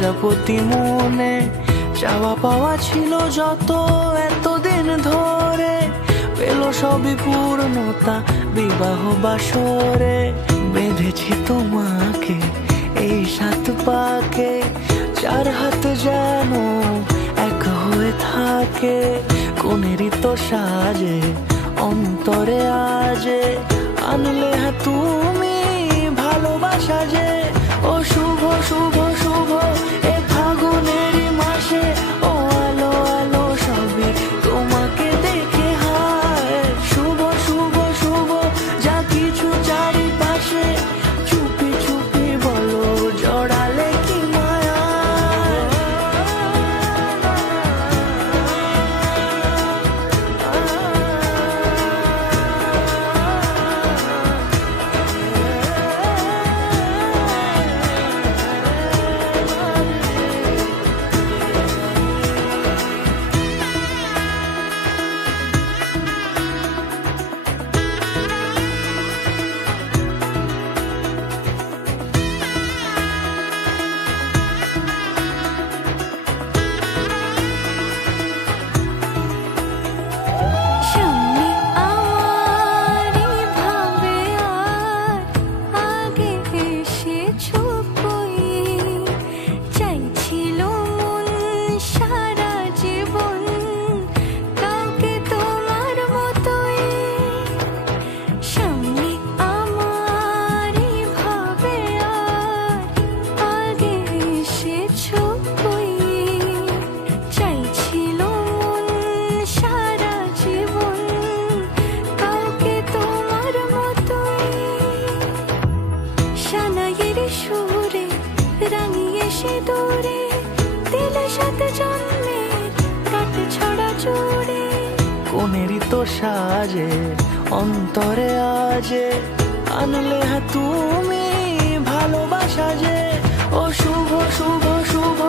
প্রজাপতি মনে চাওয়া পাওয়া ছিল যত এতদিন ধরে, পেল সবই পূর্ণতা বিবাহ বাসরে। বেঁধেছি তোমাকে এই 7 পাকে, 4 হাত যেন এক হয়ে থাকে। কোনেরই তো সাজে অন্তরে আজে, আনলে হ্যাঁ তুমি ভালোবাসা যে। ও শুভ শুভ শুভ এ ফাগুনেরই মাসে, ও আলো আলো সবই তোমাকে দেখে হায়। শুভ শুভ শুভ যা কিছু চারিপাশে, চুপি চুপি বলো জড়ালে কি মায়া। কোনেরই তো সাজে অন্তরে আজে, আনলে হ্যাঁ তুমি ভালোবাসা যে। ও শুভ শুভ শুভ